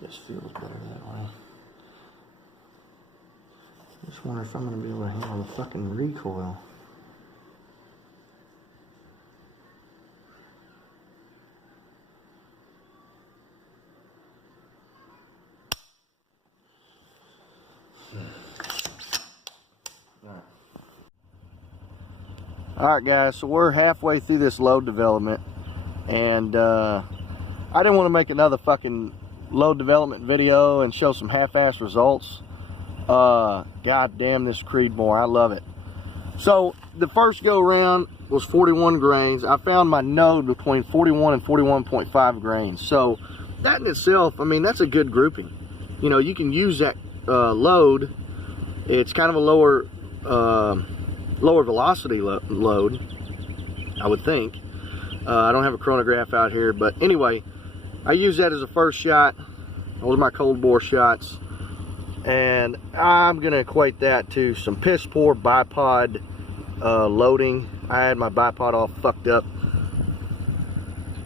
This feels better that way. Just wonder if I'm gonna be able to handle the fucking recoil. Alright guys, so we're halfway through this load development, and I didn't want to make another fucking load development video and show some half-ass results. God damn this Creedmoor, I love it. So the first go round was 41 grains. I found my node between 41 and 41.5 grains. So that in itself, I mean, that's a good grouping. You know, you can use that load. It's kind of a lower velocity load, I would think. I don't have a chronograph out here, but anyway, I use that as a first shot. Those are my cold bore shots, and I'm gonna equate that to some piss poor bipod loading. I had my bipod all fucked up.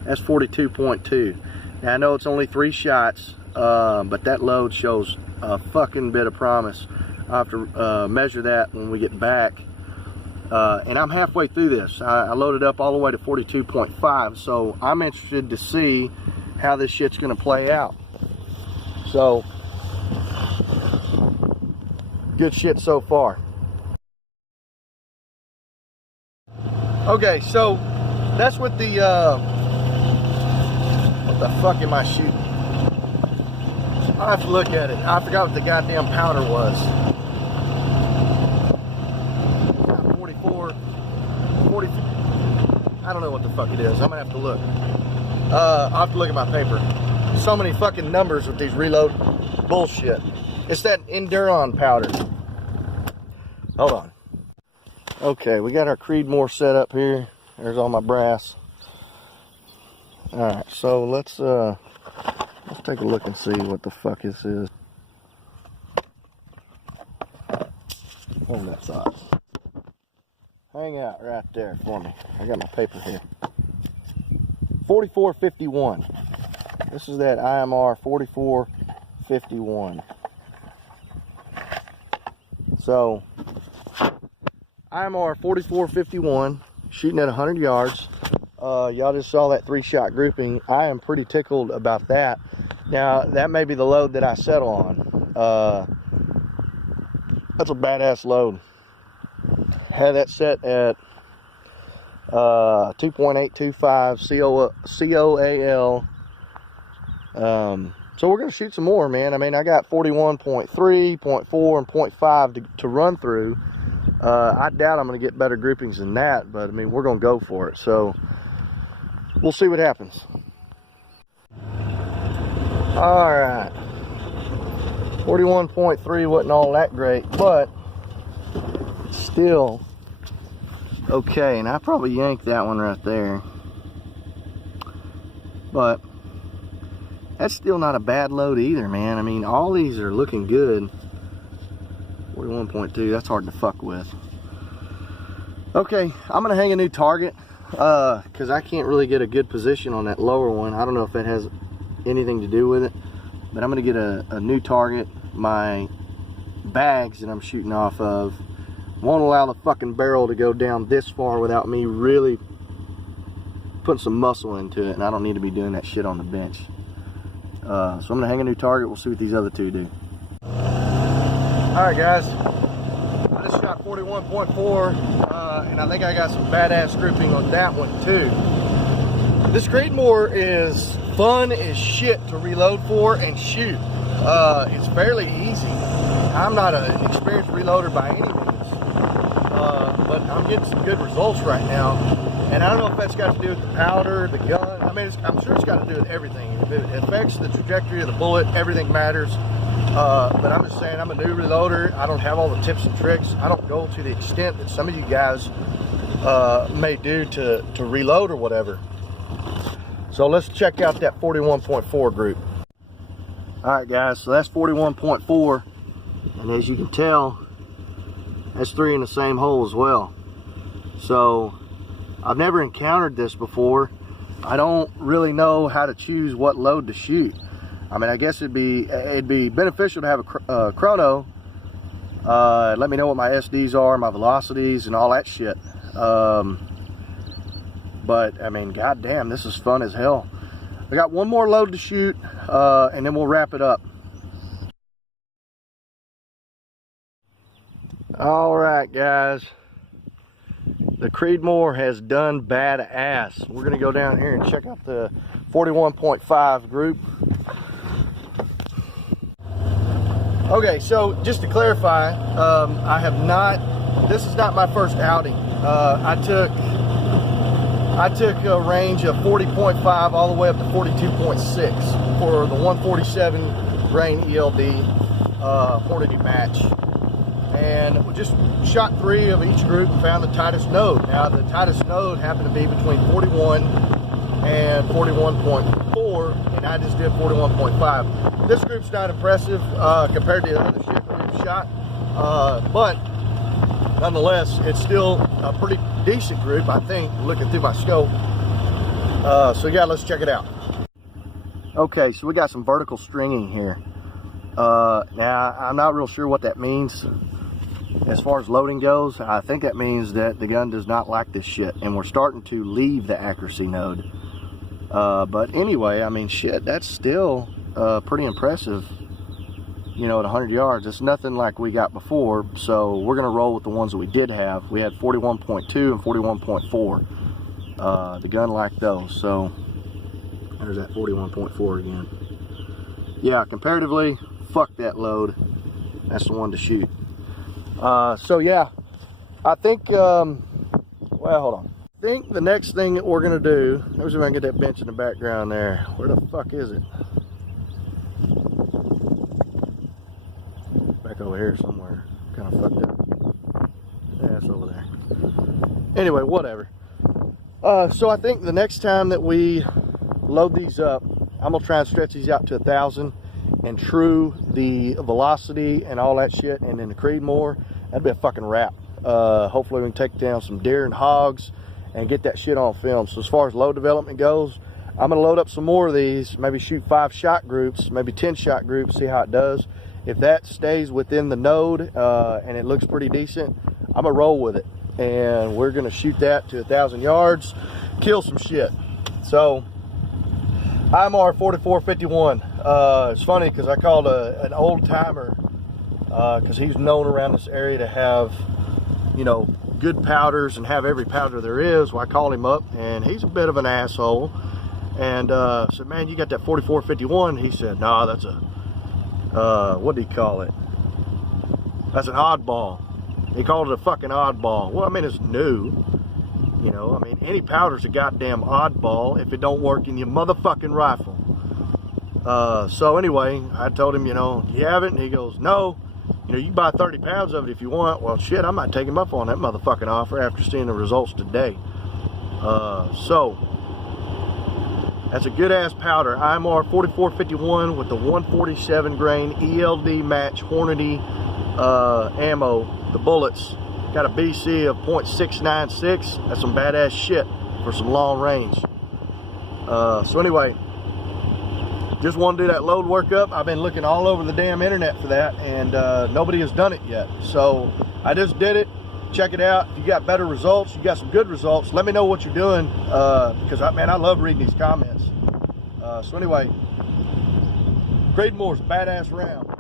That's 42.2. Now I know it's only 3 shots, but that load shows a fucking bit of promise. I'll have to measure that when we get back. And I'm halfway through this. I loaded up all the way to 42.5, so I'm interested to see how this shit's gonna play out. So, good shit so far. Okay, so that's what the what the fuck am I shooting? I have to look at it. I forgot what the goddamn powder was. 40, I don't know what the fuck it is. I'm gonna have to look. I'll have to look at my paper. So many fucking numbers with these reload bullshit. It's that Enduron powder. Hold on. Okay, we got our Creedmoor set up here. There's all my brass. Alright, so let's take a look and see what the fuck this is. Oh, that's hot. Hang out right there for me. I got my paper here. 4451. This is that IMR 4451. So, IMR 4451, shooting at 100 yards. Y'all just saw that 3-shot grouping. I am pretty tickled about that. Now, that may be the load that I settle on. That's a badass load. Had that set at 2.825 COAL. So we're going to shoot some more, man. I mean, I got 41.3, 0.4, and 0.5 to run through. I doubt I'm going to get better groupings than that, but I mean, we're going to go for it. So we'll see what happens. All right. 41.3 wasn't all that great, but still okay. And I probably yanked that one right there, but that's still not a bad load either, man. I mean, all these are looking good. 41.2, that's hard to fuck with. Okay, I'm gonna hang a new target because I can't really get a good position on that lower one. I don't know if that has anything to do with it, but I'm gonna get a new target. My bags that I'm shooting off of won't allow the fucking barrel to go down this far without me really putting some muscle into it, and I don't need to be doing that shit on the bench. So I'm gonna hang a new target. We'll see what these other two do. Alright guys, I just shot 41.4 and I think I got some badass grouping on that one too. This Creedmoor is fun as shit to reload for and shoot. It's fairly easy. I'm not an experienced reloader by any means, but I'm getting some good results right now. And I don't know if that's got to do with the powder, the gun. I mean, I'm sure it's got to do with everything. If it affects the trajectory of the bullet, everything matters. But I'm just saying, I'm a new reloader. I don't have all the tips and tricks. I don't go to the extent that some of you guys may do to reload or whatever. So let's check out that 41.4 group. Alright guys, so that's 41.4. And as you can tell, that's 3 in the same hole as well. So I've never encountered this before. I don't really know how to choose what load to shoot. I mean, I guess it'd be beneficial to have a chrono. Let me know what my SDs are, my velocities, and all that shit. But I mean, goddamn, this is fun as hell. I got one more load to shoot, and then we'll wrap it up. All right, guys. The Creedmoor has done badass. We're gonna go down here and check out the 41.5 group. Okay, so just to clarify, I have not, this is not my first outing. I took a range of 40.5 all the way up to 42.6 for the 147 grain ELD Hornady match. And we just shot 3 of each group and found the tightest node. Now the tightest node happened to be between 41 and 41.4, and I just did 41.5. This group's not impressive compared to the other shit we've shot, but nonetheless, it's still a pretty decent group, I think, looking through my scope. So yeah, let's check it out. Okay, so we got some vertical stringing here. Now, I'm not real sure what that means as far as loading goes. I think that means that the gun does not like this shit, and we're starting to leave the accuracy node. But anyway, I mean, shit, that's still pretty impressive, you know, at 100 yards. It's nothing like we got before, so we're gonna roll with the ones that we did have. We had 41.2 and 41.4. The gun liked those, so there's that 41.4 again. Yeah, comparatively, fuck that load. That's the one to shoot. So yeah, I think, well, hold on. I think the next thing that we're gonna do, let me see if I can get that bench in the background there. Where the fuck is it? Back over here somewhere. Kind of fucked up. Yeah, it's over there. Anyway, whatever. So I think the next time that we load these up, I'm gonna try and stretch these out to 1,000 and true the velocity and all that shit, and then the Creedmoor, that'd be a fucking wrap. Hopefully we can take down some deer and hogs and get that shit on film. So as far as load development goes, I'm gonna load up some more of these, maybe shoot 5 shot groups, maybe 10 shot groups, see how it does. If that stays within the node and it looks pretty decent, I'm gonna roll with it. And we're gonna shoot that to 1,000 yards, kill some shit. So, IMR 4451. It's funny because I called an old timer because he's known around this area to have, you know, good powders and have every powder there is. Well, I called him up and he's a bit of an asshole, and said, man, you got that 4451? He said, no, that's a what do you call it? That's an oddball. He called it a fucking oddball. Well, I mean, it's new. You know, I mean, any powder's a goddamn oddball if it don't work in your motherfucking rifle. So anyway, I told him, you know, do you have it? And he goes, no. You know, you can buy 30 pounds of it if you want. Well, shit, I might take him up on that motherfucking offer after seeing the results today. So, that's a good-ass powder. IMR 4451 with the 147 grain ELD match Hornady ammo. The bullets got a BC of .696. That's some badass shit for some long range. So anyway, just want to do that load workup. I've been looking all over the damn internet for that, and nobody has done it yet. So I just did it. Check it out. If you got better results, you got some good results, let me know what you're doing, because man, I love reading these comments. So anyway, Creedmoor's badass round.